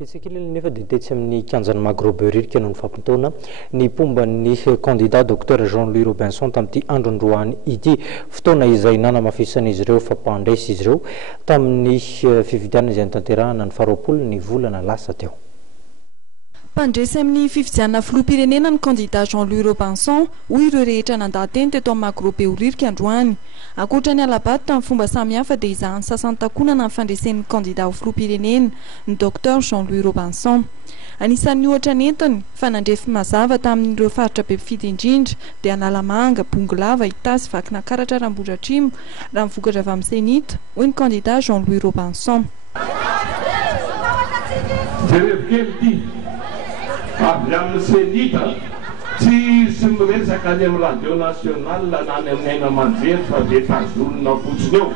Itsikilele nefa dia tetsy amin'ny kianjan'ny Magroberirika no nifampitona ny pomban'ny candidat Dr Jean-Louis Robinson tamin'ity andron-droany ity fotoana izay nanamafisan'izy ireo fampandraisa izy ireo tamin'ny fifidianana izay tanterahana ny faharoapolo ny volana lasa teo. Mpandresy amin'ny fifidianana filoham-pirenena ny candidat Jean-Louis Robinson hoy ireo rehetra nandahateny teto amin'ny Magroberirika androany. Ankoatra ny alabato tamin'ny fomba samihafa dia izahan'ny sasany takonana ny fandresen'ny candidat ho filoham-pirenena ny Dr Jean-Louis Robinson. Anisan'ny ohatra nentiny fa nandrefy mazava tamin'ireo faritra be mpifidy indrindra dia Analamanga, Bongolava, Itasy, Vakinankaratra, Rambodratrimo raha mivokatra avy amin'ny Senita hoy ny candidat Jean-Louis Robinson. Avy amin'ny Senita tsy miresaka any amin'ny radio national na any amin'ny aina aman-jery fa dia tazonina fotsiny eo.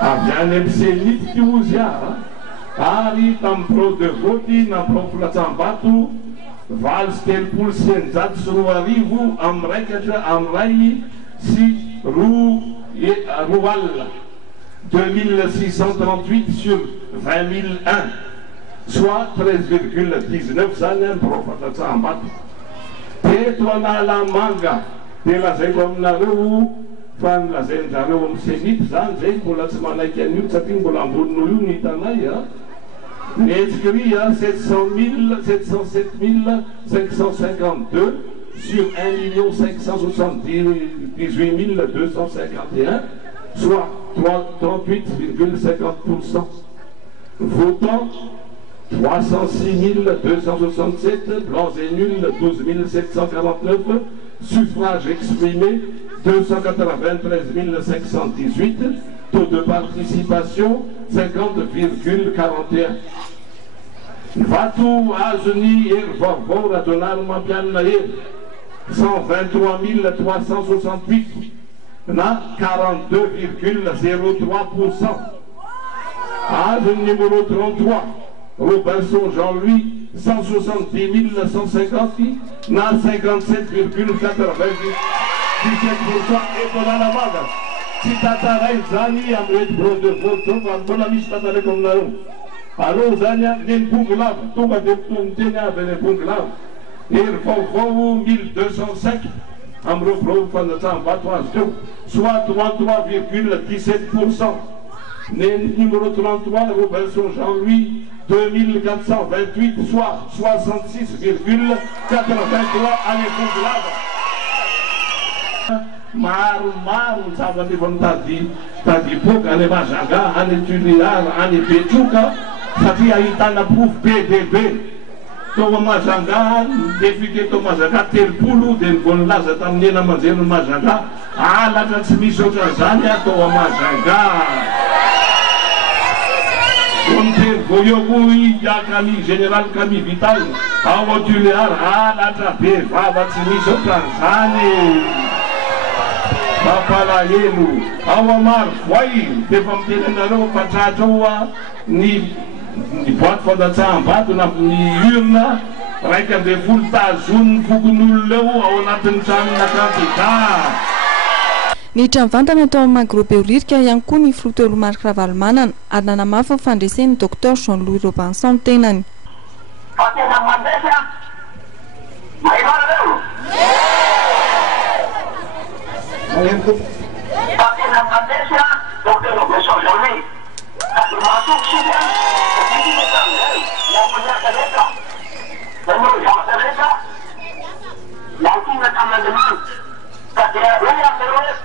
Avy any amin'ny Senita ty ozy ary tamin'ny pro de vote na pro Filatsambato valo sy telopolo sy eninjato sy roa arivo amin'ny raikatra amin'ny ray sy roa alina 2638 sur 20001 soit 13,19 zany ny pro Filatsambato. Teto Analamanga dia lazaiko aminareo fa nilazain'zareo amin'ny Senita zany zay mbola tsy manaiky an'io satria mbola ambonino io ny hitanay ny inscrit 707 552 sur 1 578 251 soit 38,50%. Votant 306 267, blancs et nuls 12 749, suffrages exprimés 293 518, taux de participation 50,41. Vatou Azuni Ervorvor Adonal Mampianna 123 368, na 42,03%. Azuni numéro 33. Robinson Jean-Louis 170 150 na 57,17%. Eto Analamanga tsy tataray zany amin'ny pro de vote mbola misy tataraiky aminareo. Allo zany ny Bongolava tonga dia miteny avy ny Bongolava ery vaovao 1205 amin'ireo pro Filatsambato azy teo soit 33,17%. Numéro 33 Robinson Jean-Louis 2428 soit 66,83 any Bongolava. Maromaro ny zava-efa mitady boka any Majanga, any Tuliara, any Betroka satria ahitana proof PDB. Tao Majanga député tao Majanga telopolo dia nivonilaza tamin'ny ena aman-jery Majanga alatra tsy misy ohatran'izany tao Majanga. Voyons Camille, général Camille Vital, en Tuléar, la be, va tsy misy ohatran'izany. Mampalahelo, ao amaro voay, dia efa mitenenareo fatratra eo ny boaty Filatsambato na ny urna, 12 tazoniny fokon'olona eo ao anatin'ny tranona candidat. Ny tramivantana tao amin'ny Magroberirika ihany koa ny filoha Marc Ravalomanana ary nanamafy ny fandresen'ny Dr Jean-Louis Robinson tenany. Tena mandesa maivareo. Tena mandesa Dr Robinson Jean-Louis. Masuk sini. Yang punya kereta. Semua yang kereta. Yang punya teman-teman. Katanya yang terus.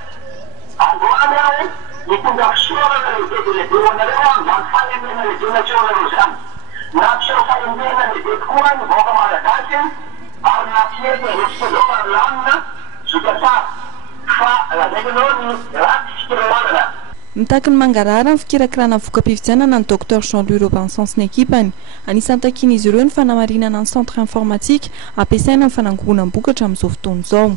Agora itu nggak suara dari itu yang paling benar itu suara rusak. Nggak suara yang benar itu kurang bawa malah kasih. Karena dia itu sudah lama sudah sah. Mitaky ny mangarara ny fikirakirana voka-pifidianana ny Dr Jean-Louis Robinson sy ny ekipany. Anisan'ny takian'izy ireo ny fanamarinana ny centre informatique ampiasaina ny fanangonam-bokatra amin'izao fotoana izao.